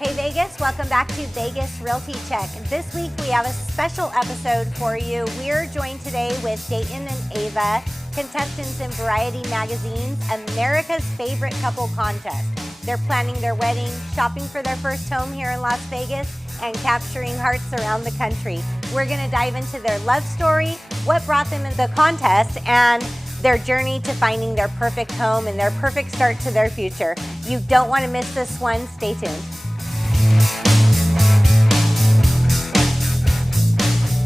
Hey Vegas, welcome back to Vegas Realty Check. This week we have a special episode for you. We're joined today with Dayton and Ava, contestants in Variety Magazine's America's Favorite Couple Contest. They're planning their wedding, shopping for their first home here in Las Vegas, and capturing hearts around the country. We're gonna dive into their love story, what brought them into the contest, and their journey to finding their perfect home and their perfect start to their future. You don't wanna miss this one, stay tuned.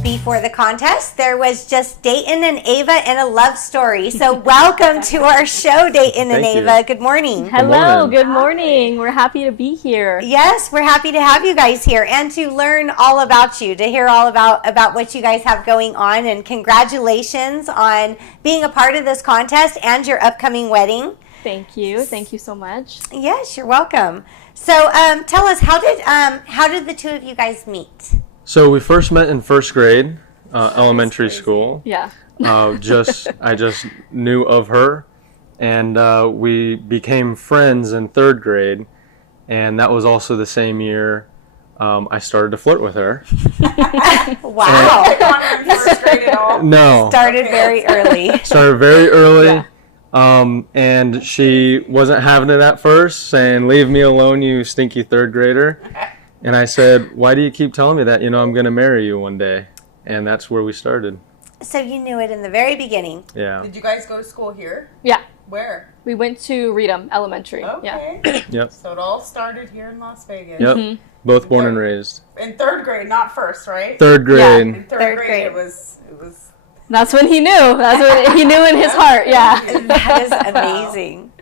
Before the contest, there was just Dayton and Ava and a love story. So welcome to our show, Dayton and Ava. Good morning. Hello, good morning. We're happy to be here. Yes, we're happy to have you guys here and to learn all about you, to hear all about what you guys have going on. And congratulations on being a part of this contest and your upcoming wedding. Thank you. Thank you so much. Yes, you're welcome. So tell us, how did the two of you guys meet? So we first met in first grade, elementary school. Yeah. I just knew of her, and we became friends in third grade, and that was also the same year I started to flirt with her. Wow. Not in first grade at all. No. Started very early. Started very early. Yeah. And she wasn't having it at first, saying, "Leave me alone, you stinky third grader." And I said, "Why do you keep telling me that? You know, I'm going to marry you one day." And that's where we started. So you knew it in the very beginning. Yeah. Did you guys go to school here? Yeah. Where? We went to Reedham Elementary. Okay. Yeah. Yep. So it all started here in Las Vegas. Yep. Mm-hmm. Both born and raised. In third grade, not first, right? Third grade. In third Third grade, grade. it was. That's when he knew. That's what he knew in his heart. Yeah. That is amazing.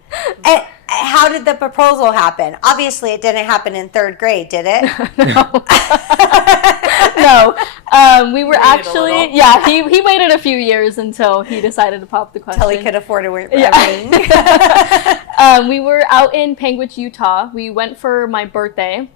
And how did the proposal happen? Obviously, it didn't happen in third grade, did it? No. We were Waited a actually, little. yeah, he waited a few years until he decided to pop the question. Until he could afford a ring. We were out in Panguitch, Utah. We went for my birthday.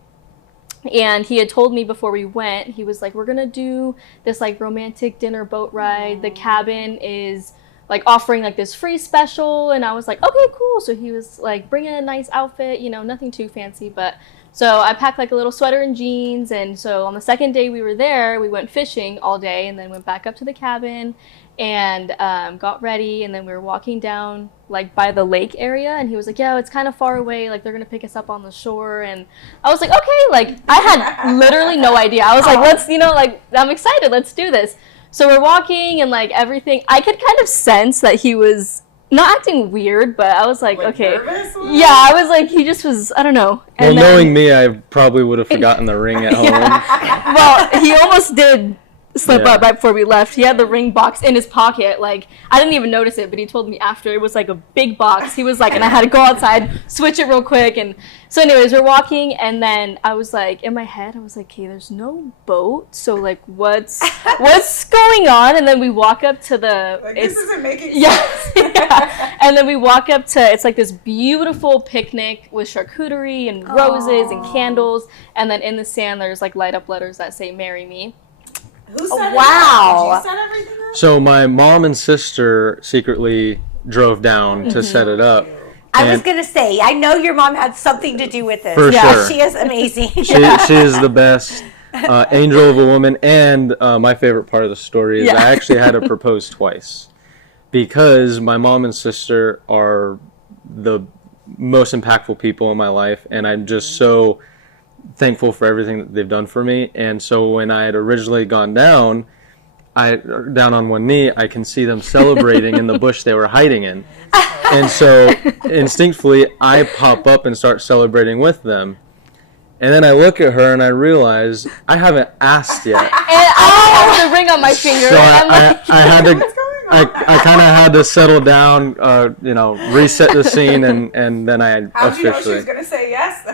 And he had told me before we went, he was like, "We're going to do this like romantic dinner boat ride. The cabin is like offering like this free special." And I was like, "Okay, cool." So he was like, "Bring in a nice outfit, you know, nothing too fancy." But so I packed like a little sweater and jeans. And so on the second day we were there, we went fishing all day and then went back up to the cabin and got ready. And then we were walking down like by the lake area, and he was like, "Yeah, it's kind of far away, like they're gonna pick us up on the shore." And I was like, "Okay," like I had literally no idea. I was like, "Let's, you know, like I'm excited, let's do this." So we're walking and like everything, I could kind of sense that he was not acting weird, but I was like okay. Nervous? Yeah, I was like, he just was, I don't know. Well, And knowing me, I probably would have forgotten the ring at home. Well, he almost did slip Yeah. up right before we left. He had the ring box in his pocket. Like, I didn't even notice it, but he told me after. It was like a big box. He was like, and I had to go outside, switch it real quick. And so anyways, we're walking, and then I was like, in my head, I was like, "Okay, there's no boat. So like, what's going on?" And then we walk up to the, Like, this isn't making yeah, sense. yeah. And then we walk up to, it's like this beautiful picnic with charcuterie and roses and candles. And then in the sand, there's like light up letters that say, "Marry me." Who set Wow. it up? Did you set everything up? So my mom and sister secretly drove down to set it up. I was And going to say, I know your mom had something to do with this. For sure. She is amazing. she is the best angel of a woman. And my favorite part of the story is Yeah. I actually had to propose twice because my mom and sister are the most impactful people in my life. And I'm just so thankful for everything that they've done for me. And so when I had originally gone down on one knee, I can see them celebrating in the bush they were hiding in. And so instinctively, I pop up and start celebrating with them. And then I look at her and I realize I haven't asked yet. And I have the ring on my finger. So And I'm like, I had to, What's going on? I kind of had to settle down, reset the scene, and then I How'd you know she officially. was going to say yes?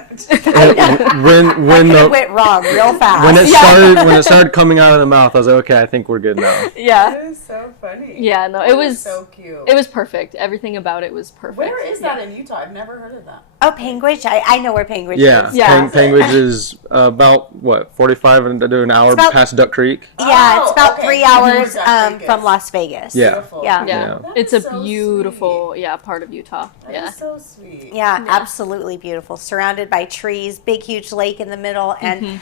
When It went wrong real fast. when it started coming out of the mouth, I was like, okay, I think we're good now. yeah. That is so funny. funny. Yeah, no, That it was so cute. It was perfect. Everything about it was perfect. Where is that in Utah? I've never heard of that. Oh, Panguitch. I know where Panguitch Yeah, is. Yeah. Panguitch is about, 45 to an hour about- past Duck Creek? Yeah, it's Oh, about okay. 3 hours Vegas. from Las Vegas. Yeah. Beautiful. Yeah. Yeah, Yeah. it's a That is so beautiful, part of Utah. That Yeah. is so sweet. Yeah, absolutely beautiful. Surrounded by trees, big, huge lake in the middle. And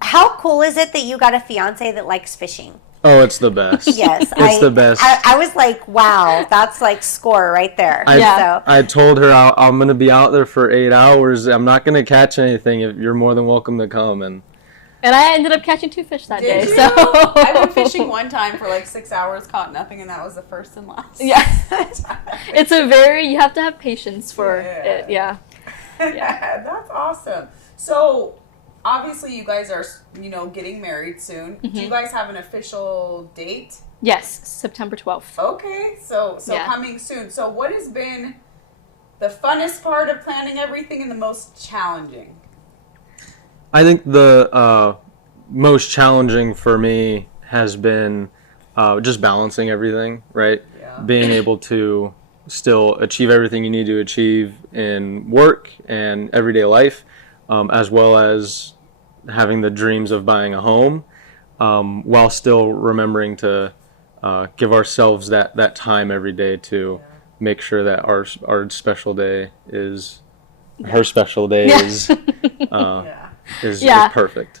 how cool is it that you got a fiance that likes fishing? Oh, it's the best. Yes. It's the best. I was like, wow, that's like score right there. Yeah. So, I told her I'm going to be out there for 8 hours. I'm not going to catch anything. If you're more than welcome to come. And I ended up catching 2 fish that Did day. you? So I went fishing one time for like 6 hours, caught nothing, and that was the first and last. Yeah. It's you have to have patience for it. Yeah. That's awesome. So, obviously, you guys are, getting married soon. Do you guys have an official date? Yes, September 12th. Okay, so Yeah. coming soon. So, what has been the funnest part of planning everything and the most challenging? I think the most challenging for me has been just balancing everything, right? Yeah. Being able to still achieve everything you need to achieve in work and everyday life, as well as having the dreams of buying a home, while still remembering to give ourselves that time every day to make sure that our special day is her special day is is perfect.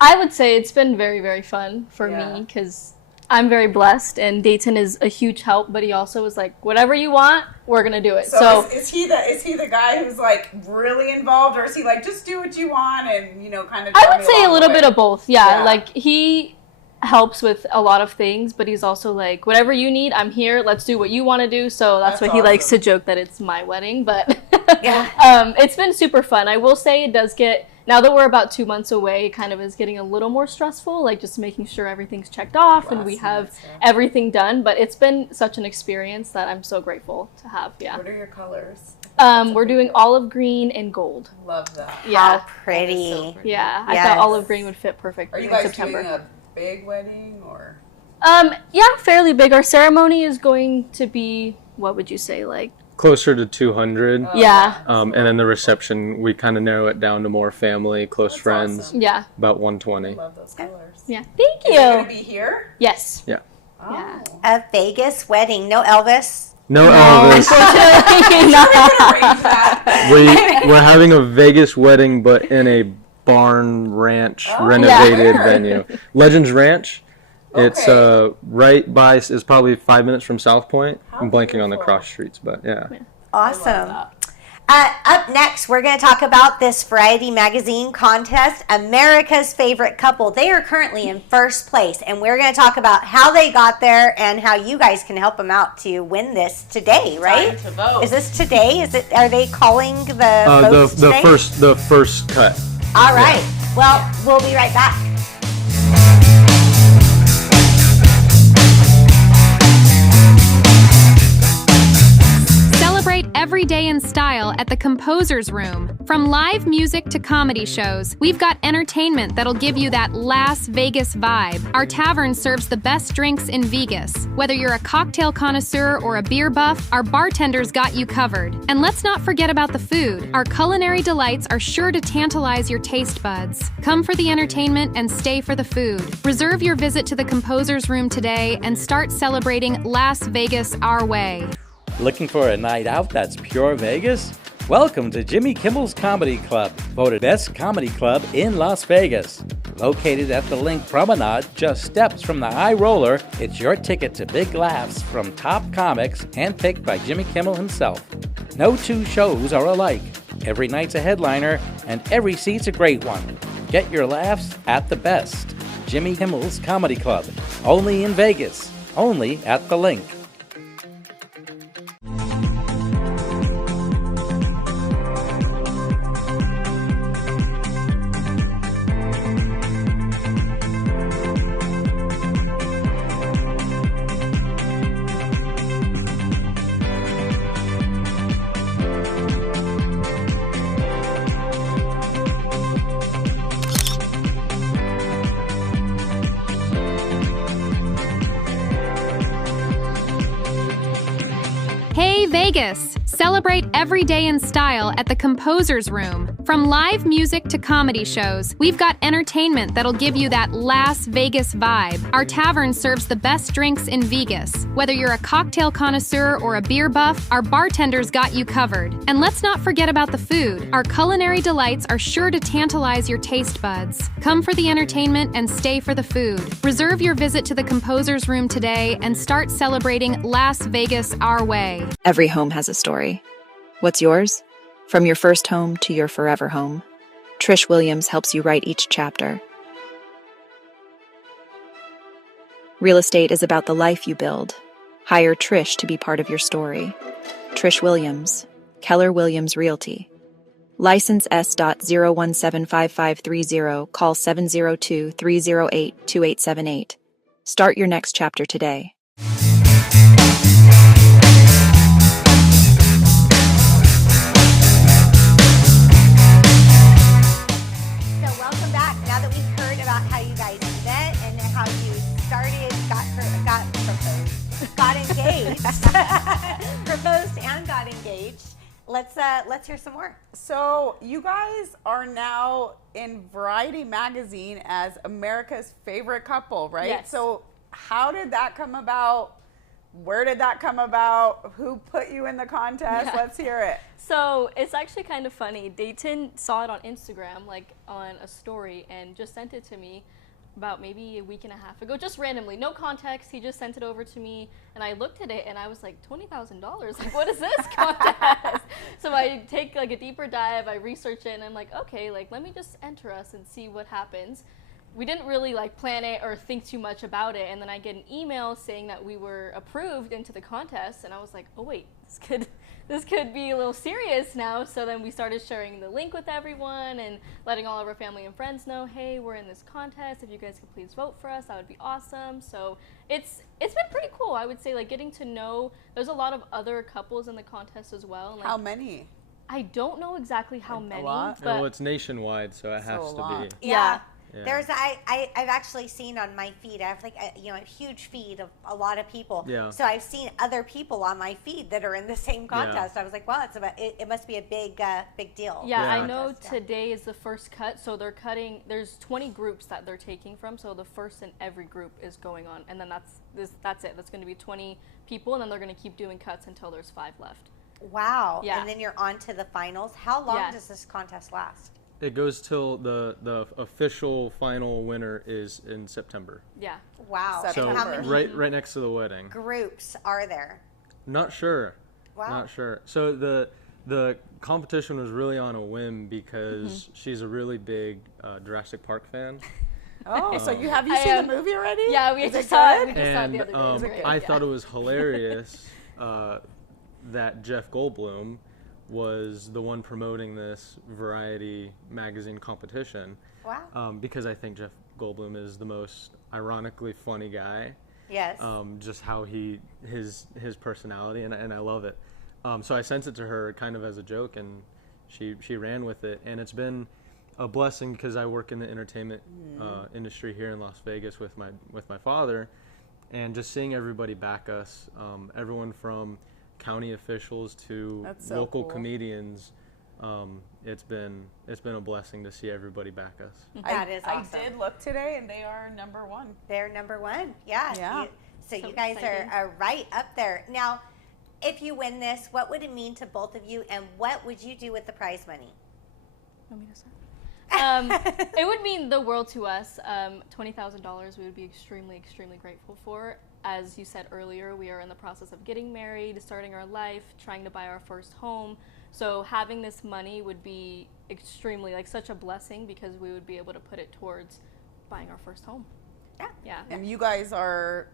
I would say it's been very, very fun for me because I'm very blessed, and Dayton is a huge help, but he also is like, whatever you want, we're going to do it. So is he the guy who's like really involved, or is he like, just do what you want and, kind of I would say a little bit of both. Yeah. Yeah. Like he helps with a lot of things, but he's also like, whatever you need, I'm here. Let's do what you want to do. So that's why he likes to joke that it's my wedding, but it's been super fun. I will say it does get, now that we're about 2 months away, it kind of is getting a little more stressful, like just making sure everything's checked off and we have everything done. But it's been such an experience that I'm so grateful to have. Yeah. What are your colors? We're doing olive green and gold. Love that. Yeah. how pretty. So pretty. Yeah. I Yes. thought olive green would fit perfect Are you in guys September. doing a big wedding or? Yeah, fairly big. Our ceremony is going to be, what would you say, like? Closer to 200. Yeah. And then the reception, we kind of narrow it down to more family, close That's friends, awesome. Yeah. about 120. Love those colors. Yeah. Thank Is it going you. to be here? Yes. Yeah. Oh. Yeah. A Vegas wedding. No Elvis. No Elvis. Arrange that. We're having a Vegas wedding, but in a barn ranch renovated yeah. venue. Legends Ranch. It's Okay. right by. It's probably 5 minutes from South Point. How I'm blanking on the beautiful. cross streets, but yeah. Awesome. that. Up next, we're going to talk about this Variety Magazine contest, America's Favorite Couple. They are currently in first place, and we're going to talk about how they got there and how you guys can help them out to win this today, right? Time to vote. Is this today? Are they calling the votes The today? first cut. All right. Well, we'll be right back. Celebrate every day in style at the Composer's Room. From live music to comedy shows, we've got entertainment that'll give you that Las Vegas vibe. Our tavern serves the best drinks in Vegas. Whether you're a cocktail connoisseur or a beer buff, our bartenders got you covered. And let's not forget about the food. Our culinary delights are sure to tantalize your taste buds. Come for the entertainment and stay for the food. Reserve your visit to the Composer's Room today and start celebrating Las Vegas our way. Looking for a night out that's pure Vegas? Welcome to Jimmy Kimmel's Comedy Club, voted best comedy club in Las Vegas. Located at the Link Promenade, just steps from the High Roller, it's your ticket to big laughs from top comics handpicked by Jimmy Kimmel himself. No two shows are alike. Every night's a headliner, and every seat's a great one. Get your laughs at the best. Jimmy Kimmel's Comedy Club, only in Vegas, only at the Link. Vegas! Celebrate every day in style at the Composer's Room. From live music to comedy shows, we've got entertainment that'll give you that Las Vegas vibe. Our tavern serves the best drinks in Vegas. Whether you're a cocktail connoisseur or a beer buff, our bartenders got you covered. And let's not forget about the food. Our culinary delights are sure to tantalize your taste buds. Come for the entertainment and stay for the food. Reserve your visit to the Composer's Room today and start celebrating Las Vegas our way. Every home has a story. What's yours? From your first home to your forever home, Trish Williams helps you write each chapter. Real estate is about the life you build. Hire Trish to be part of your story. Trish Williams, Keller Williams Realty. License S.01755530, call 702-308-2878. Start your next chapter today. Got engaged, proposed and got engaged. Let's hear some more. So you guys are now in Variety magazine as America's favorite couple, right? Yes. So how did that come about? Where did that come about? Who put you in the contest? Yeah. Let's hear it. So it's actually kind of funny. Dayton saw it on Instagram, like on a story, and just sent it to me about maybe a week and a half ago, just randomly, no context. He just sent it over to me, and I looked at it, and I was like, $20,000. Like, what is this contest? So I take like a deeper dive, I research it, and I'm like, okay, like let me just enter us and see what happens. We didn't really like plan it or think too much about it, and then I get an email saying that we were approved into the contest, and I was like, oh wait, this could be a little serious now. So then we started sharing the link with everyone and letting all of our family and friends know, hey, we're in this contest. If you guys could please vote for us, that would be awesome. So it's been pretty cool. I would say, like, getting to know, there's a lot of other couples in the contest as well. Like, How many? I don't know exactly how Like, a many, lot? but Well, it's nationwide, so it has a to lot. be. yeah. Yeah. There's I've actually seen on my feed. I have like a huge feed of a lot of people. Yeah. So I've seen other people on my feed that are in the same contest. I was like, wow, it must be a big deal. Yeah, Yeah. I know Contest, yeah. today is the first cut, so they're cutting, there's 20 groups that they're taking from, so the first in every group is going on, and then that's it. That's going to be 20 people, and then they're going to keep doing cuts until there's 5 left. Wow. Yeah. And then you're on to the finals. How long Yeah. does this contest last? It goes till the official final winner is in September. Yeah. Wow. So And how many right next to the wedding. groups are there? Not sure. Wow. Not sure. So the competition was really on a whim because she's a really big Jurassic Park fan. Oh, so you I seen am. the movie already? Yeah, we Is just it saw good? it. We just saw it the And other day. It was great. I Yeah. thought it was hilarious that Jeff Goldblum was the one promoting this Variety magazine competition. Wow. Because I think Jeff Goldblum is the most ironically funny guy. Yes. Just how his personality, and I love it. So I sent it to her kind of as a joke, and she ran with it, and it's been a blessing because I work in the entertainment industry here in Las Vegas with my father, and just seeing everybody back us, everyone from county officials to That's so local cool. comedians. It's been a blessing to see everybody back us. That is awesome. I did look today, and they are number 1. They're number 1. Yeah. Yeah. So So you guys exciting. are right up there. Now, if you win this, what would it mean to both of you, and what would you do with the prize money? Want me to start? It would mean the world to us. $20,000 we would be extremely, extremely grateful for. As you said earlier, we are in the process of getting married, starting our life, trying to buy our first home. So having this money would be extremely, like, such a blessing because we would be able to put it towards buying our first home. Yeah. Yeah. And you guys are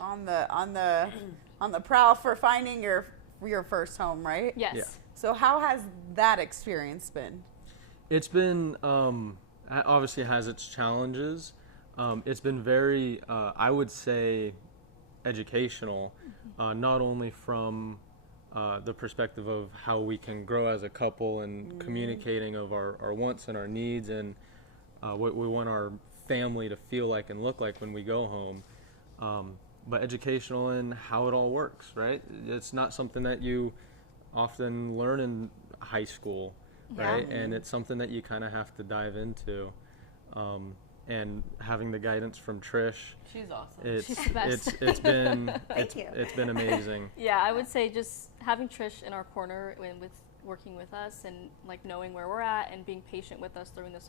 on the prowl for finding your first home, right? Yes. Yeah. So how has that experience been? It's been obviously has its challenges. It's been very, I would say, educational, not only from the perspective of how we can grow as a couple and communicating of our wants and our needs and what we want our family to feel like and look like when we go home. but educational in how it all works, right? It's not something that you often learn in high school, right? And it's something that you kind of have to dive into. And having the guidance from Trish, She's awesome. She's the best. it's been Thank you. it's been amazing. Yeah, I would say just having Trish in our corner and with working with us and like knowing where we're at and being patient with us during this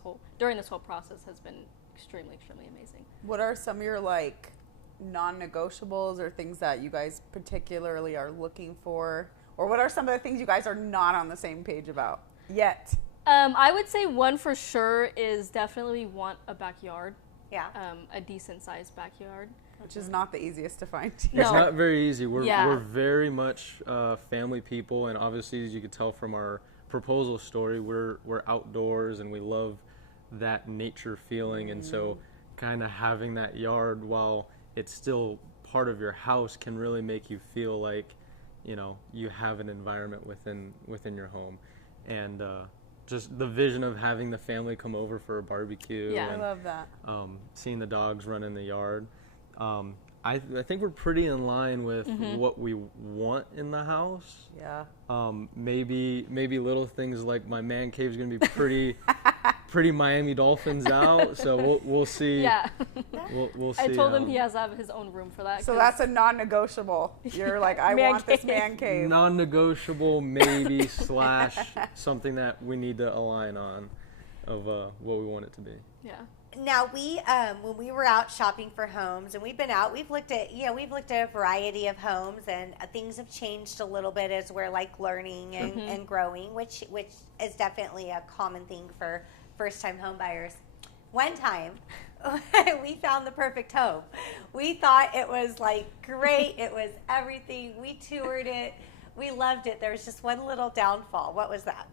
whole process has been extremely amazing. What are some of your like non-negotiables or things that you guys particularly are looking for? Or what are some of the things you guys are not on the same page about yet? I would say one for sure is definitely want a backyard. Yeah. A decent sized backyard. Which is not the easiest to find. No. It's not very easy. Yeah. We're very much family people, and obviously, as you could tell from our proposal story, we're outdoors and we love that nature feeling, and so kind of having that yard while it's still part of your house can really make you feel like, you know, you have an environment within your home, and just the vision of having the family come over for a barbecue. Yeah. And, I love that. seeing the dogs run in the yard. I think we're pretty in line with what we want in the house. Yeah. Maybe little things like my man cave is gonna be pretty Miami Dolphins out. So we'll see. Yeah. We'll see. I told him he has to have his own room for that. So 'cause- that's a non-negotiable. You're like, I Man want this cave. man cave. non-negotiable, maybe / something that we need to align on of what we want it to be. Yeah. Now we, when we were out shopping for homes, and we've been out, we've looked at a variety of homes, and things have changed a little bit as we're like learning and growing, which is definitely a common thing for first-time home buyers. One time, we found the perfect home. We thought it was like great. It was everything. We toured it. We loved it. There was just one little downfall. What was that?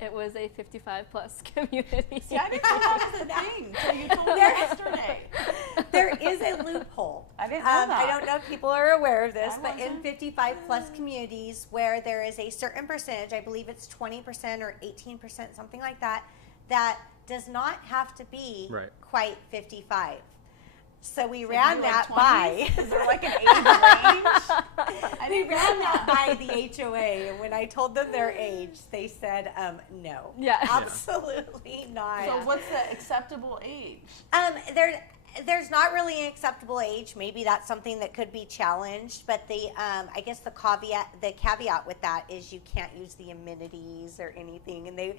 It was a 55+ community. See, I didn't know that was a thing until you told me yesterday. There is a loophole. I didn't know that. I don't know if people are aware of this, I but in wasn't. 55+ communities where there is a certain percentage, I believe it's 20% or 18%, something like that, that does not have to be Right. quite 55. So we ran that like by. 20s? Is there like an age range? We ran that by the HOA, and when I told them their age, they said, no. Yeah. Absolutely not. So what's the acceptable age? There's not really an acceptable age. Maybe that's something that could be challenged, but I guess the caveat with that is you can't use the amenities or anything. And they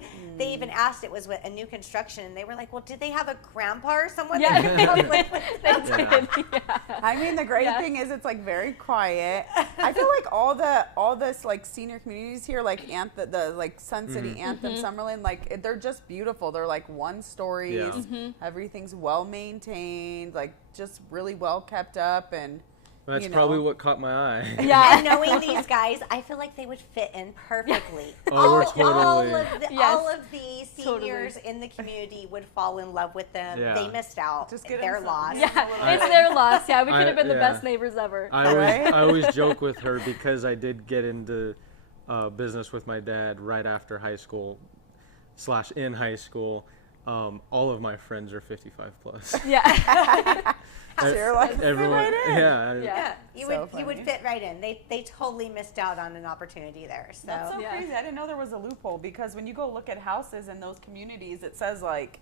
even asked, it was with a new construction, and they were like, well, did they have a grandpa or someone? Yeah. That could come live with them? Yeah. I mean, the great Yeah. thing is it's like very quiet. I feel like all this like senior communities here, like the like Sun City Anthem, Summerlin, like they're just beautiful. They're like one stories. Yeah. Everything's well maintained, like just really well kept up, and That's you know. probably what caught my eye. And knowing these guys, I feel like they would fit in perfectly. Oh, we're all totally- of the seniors Totally. in the community would fall in love with them. Yeah. They missed out. Just get They're them some- lost. Yeah, it's their loss. Yeah, we could have been the yeah. best neighbors ever. I always joke with her because I did get into business with my dad right after high school / in high school. All of my friends are 55+. Yeah. So you're like, fit Everyone, right in. yeah. Yeah, you So would funny. fit right in. They totally missed out on an opportunity there. So, That's so Yeah. crazy. I didn't know there was a loophole, because when you go look at houses in those communities, it says like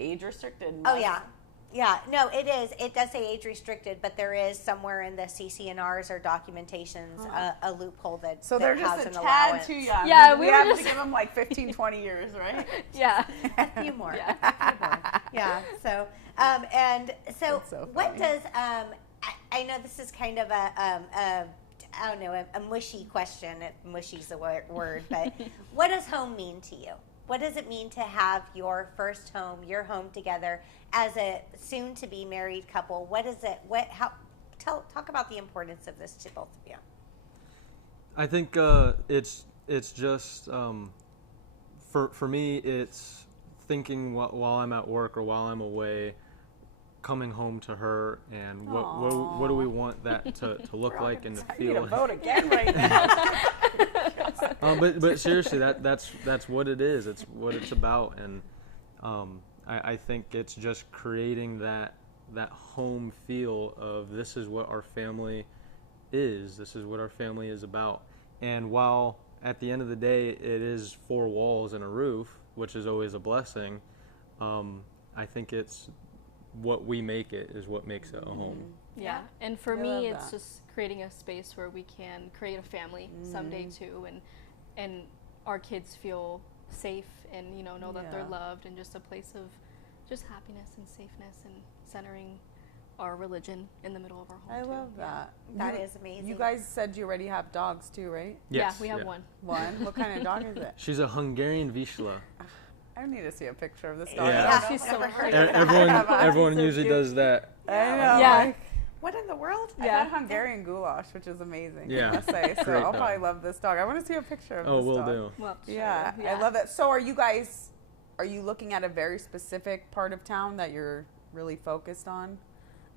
age restricted. oh yeah, no, it is. It does say age restricted, but there is somewhere in the CCNRs or documentations a loophole that So that they're has just a an tad allowance. too young. Yeah, we we have were to just- give them like 15, 20 years, right? Yeah. A few more. Yeah. A few more. Yeah. So, and so, That's so what funny. does I know this is kind of I don't know, a mushy question. Mushy's a word, but what does home mean to you? What does it mean to have your first home, your home together as a soon-to-be married couple? What is it? Talk about the importance of this to both of you. I think it's just for me, it's thinking while I'm at work or while I'm away, coming home to her, and what do we want that to look like and to I need feel to like. vote again right now. But seriously, that's what it is. It's what it's about, and I think it's just creating that home feel of this is what our family is. This is what our family is about. And while at the end of the day it is 4 walls and a roof, which is always a blessing, I think it's what we make it is what makes it a home. Yeah, and for I me, love it's that. just creating a space where we can create a family someday too, and our kids feel safe and know that they're loved, and just a place of just happiness and safeness and centering our religion in the middle of our home. I too. love that. That is amazing. You guys said you already have dogs too, right? Yes, Yeah, we have one. One. What kind of dog is it? She's a Hungarian Vizsla. I need to see a picture of this dog. Yeah. I don't know. She's so Never heard pretty. of that. Everyone So usually cute. does that. I know. Yeah. like, What in the world? I had Hungarian goulash, which is amazing. Yeah. I must say. So Great I'll dog. probably love this dog. I want to see a picture of Oh, this will dog. do. Well, Yeah, sure. I love it. So are you looking at a very specific part of town that you're really focused on?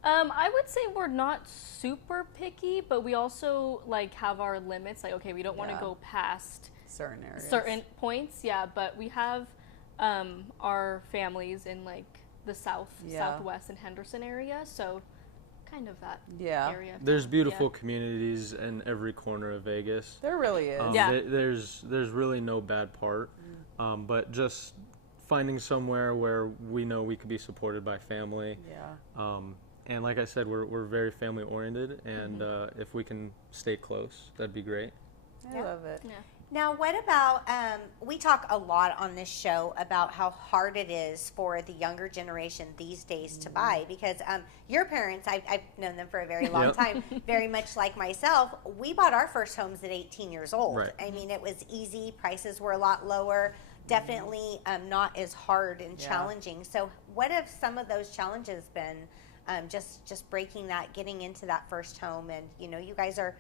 I would say we're not super picky, but we also have our limits. Okay, we don't want to Yeah. go past Certain areas. certain points. Yeah, but we have our families in the southwest and Henderson area, so kind of that Yeah. area. of There's town. beautiful communities in every corner of Vegas. There really is. Yeah. There's really no bad part, but just finding somewhere where we know we could be supported by family. Yeah. And like I said, we're very family oriented, and if we can stay close, that'd be great. I love it. Yeah. Now, what about, we talk a lot on this show about how hard it is for the younger generation these days to buy, because your parents, I've known them for a very long Yep. time, very much like myself. We bought our first homes at 18 years old. Right. I mean, it was easy. Prices were a lot lower. Definitely not as hard and Yeah. challenging. So what have some of those challenges been, just breaking that, getting into that first home? And, you guys are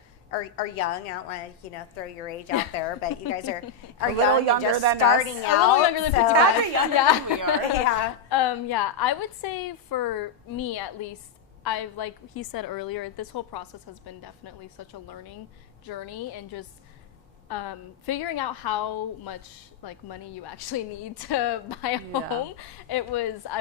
young. I don't want to, throw your age out there, but you guys are A little young and younger just than us. starting A out. little younger than so, 55. Kinda younger than we are. yeah. Yeah, I would say for me at least, like he said earlier, this whole process has been definitely such a learning journey, and just figuring out how much money you actually need to buy a Yeah. home. I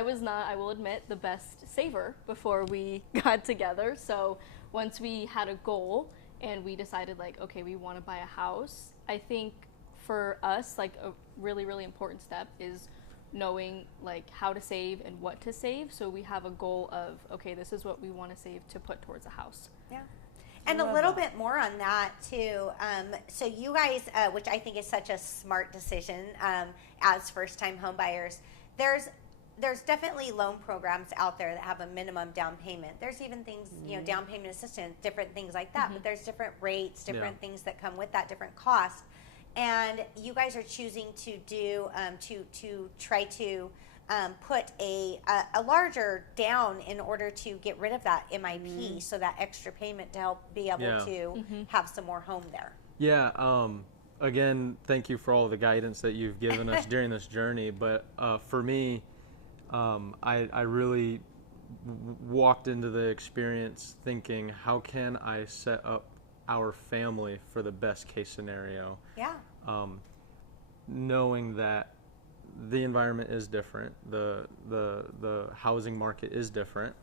was not, I will admit, the best saver before we got together. So once we had a goal and we decided okay, we want to buy a house, I think for us a really, really important step is knowing how to save and what to save. So we have a goal of, okay, this is what we want to save to put towards a house. Yeah. And a little bit more on that too. So you guys, which I think is such a smart decision as first-time home buyers, there's definitely loan programs out there that have a minimum down payment. There's even things, down payment assistance, different things like that. But there's different rates, different things that come with that, different costs. And you guys are choosing to do to try to put a larger down in order to get rid of that MIP, so that extra payment to help be able to have some more home there. Yeah. Again, thank you for all the guidance that you've given us during this journey. But for me, I really walked into the experience thinking, how can I set up our family for the best case scenario? Yeah. Knowing that the environment is different, the housing market is different,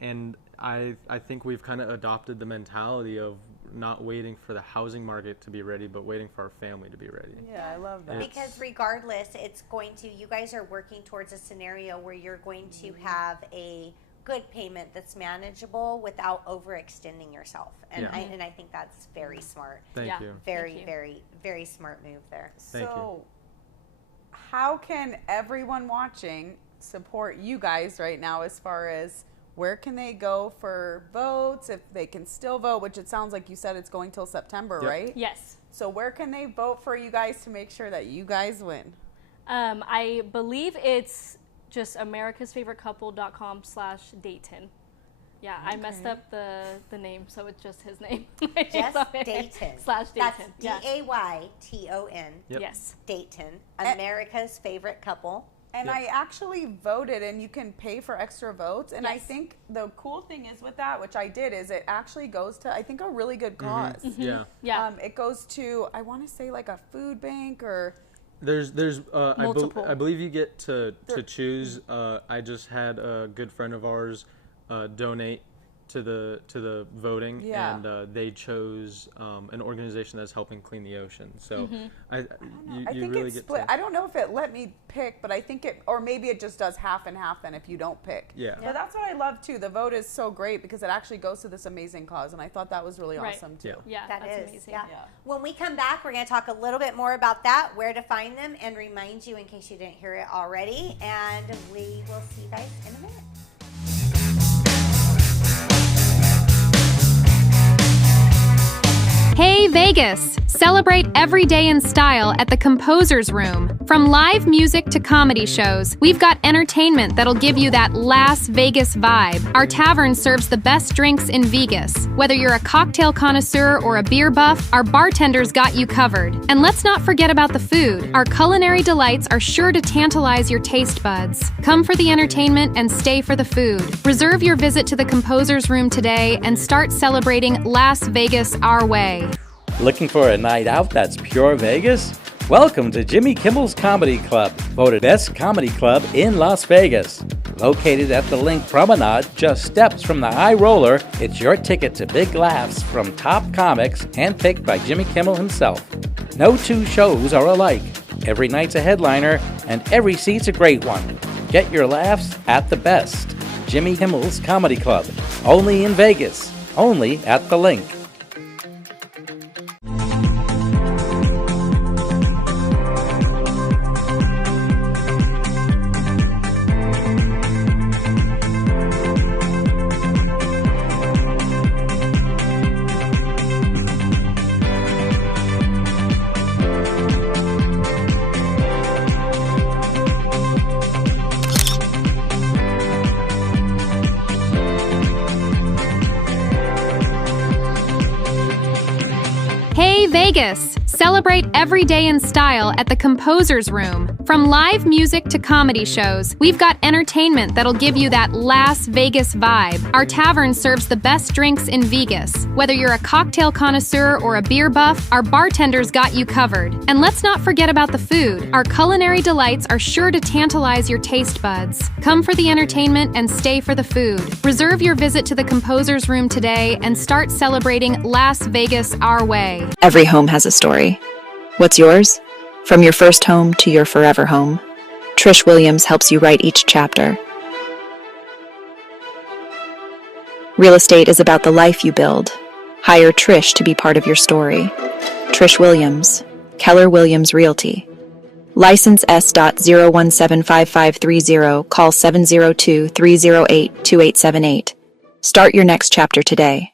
and I think we've kind of adopted the mentality of not waiting for the housing market to be ready, but waiting for our family to be ready. Yeah, I love that. Because regardless, it's going to, you guys are working towards a scenario where you're going to have a good payment that's manageable without overextending yourself. And Yeah. I think that's very smart. Thank Yeah. you. Very, Thank you. very, very smart move there. Thank you. So, how can everyone watching support you guys right now, as far as where can they go for votes, if they can still vote, which it sounds like you said it's going till September, Yep. right? Yes. So where can they vote for you guys to make sure that you guys win? I believe it's just americasfavoritecouple.com/Dayton. Yeah, I messed up the name, so it's just his name. Just Dayton. /Dayton. That's Yeah. DAYTON. Yep. Yes. Dayton, America's favorite couple. And Yep. I actually voted, and you can pay for extra votes. And I Yes. think the cool thing is with that, which I did, is it actually goes to, I think, a really good cause. Yeah. Yeah. It goes to, I want to say like a food bank or There's Multiple. I believe you get to choose. I just had a good friend of ours donate to the voting, Yeah. and they chose an organization that's helping clean the ocean. So I you think really it's get split. to. I don't know if it let me pick, but I think it, or maybe it just does half and half then if you don't pick. Yeah. But that's what I love too. The vote is so great because it actually goes to this amazing cause, and I thought that was really Right. awesome too. Yeah. Yeah, That that's is, amazing. yeah. Yeah. When we come back, we're going to talk a little bit more about that, where to find them, and remind you in case you didn't hear it already. And we will see you guys in a minute. Hey Vegas! Celebrate every day in style at the Composer's Room. From live music to comedy shows, we've got entertainment that'll give you that Las Vegas vibe. Our tavern serves the best drinks in Vegas. Whether you're a cocktail connoisseur or a beer buff, our bartenders got you covered. And let's not forget about the food. Our culinary delights are sure to tantalize your taste buds. Come for the entertainment and stay for the food. Reserve your visit to the Composer's Room today and start celebrating Las Vegas our way. Looking for a night out that's pure Vegas? Welcome to Jimmy Kimmel's Comedy Club, voted best comedy club in Las Vegas. Located at the Link Promenade, just steps from the High Roller, it's your ticket to big laughs from top comics handpicked by Jimmy Kimmel himself. No two shows are alike. Every night's a headliner, and every seat's a great one. Get your laughs at the best. Jimmy Kimmel's Comedy Club, only in Vegas, only at the Link. Hey Vegas! Celebrate every day in style at the Composer's Room. From live music to comedy shows, we've got entertainment that'll give you that Las Vegas vibe. Our tavern serves the best drinks in Vegas. Whether you're a cocktail connoisseur or a beer buff, our bartenders got you covered. And let's not forget about the food. Our culinary delights are sure to tantalize your taste buds. Come for the entertainment and stay for the food. Reserve your visit to the Composer's Room today and start celebrating Las Vegas our way. Every home has a story. What's yours? From your first home to your forever home, Trish Williams helps you write each chapter. Real estate is about the life you build. Hire Trish to be part of your story. Trish Williams, Keller Williams Realty. License S.01755530, call 702-308-2878. Start your next chapter today.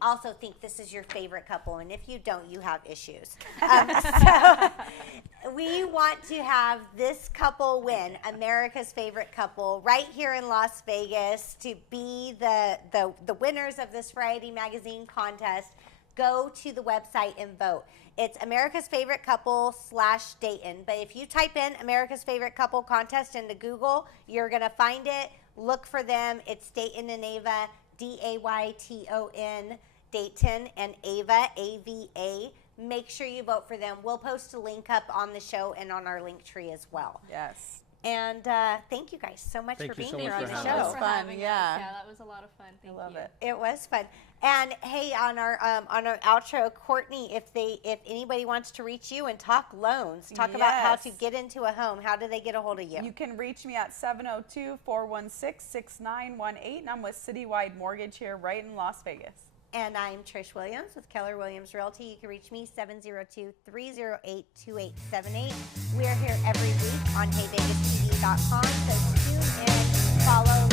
Also think this is your favorite couple, and if you don't, you have issues. So we want to have this couple win, America's favorite couple, right here in Las Vegas, to be the winners of this Variety Magazine contest. Go to the website and vote. It's America's Favorite Couple / Dayton. But if you type in America's Favorite Couple contest into Google, you're going to find it. Look for them. It's Dayton and Ava, Dayton, Dayton and Ava, AVA. Make sure you vote for them. We'll post a link up on the show and on our link tree as well. Yes. And thank you guys so much for being here on the show. That was fun. Yeah. Yeah, that was a lot of fun. Thank you. I love it. It was fun. And hey, on our outro, Courtney, if anybody wants to reach you and talk loans, talk about how to get into a home, how do they get a hold of you? You can reach me at 702-416-6918, and I'm with Citywide Mortgage here right in Las Vegas. And I'm Trish Williams with Keller Williams Realty. You can reach me 702-308-2878. We are here every week on HeyVegasTV.com, so tune in, follow,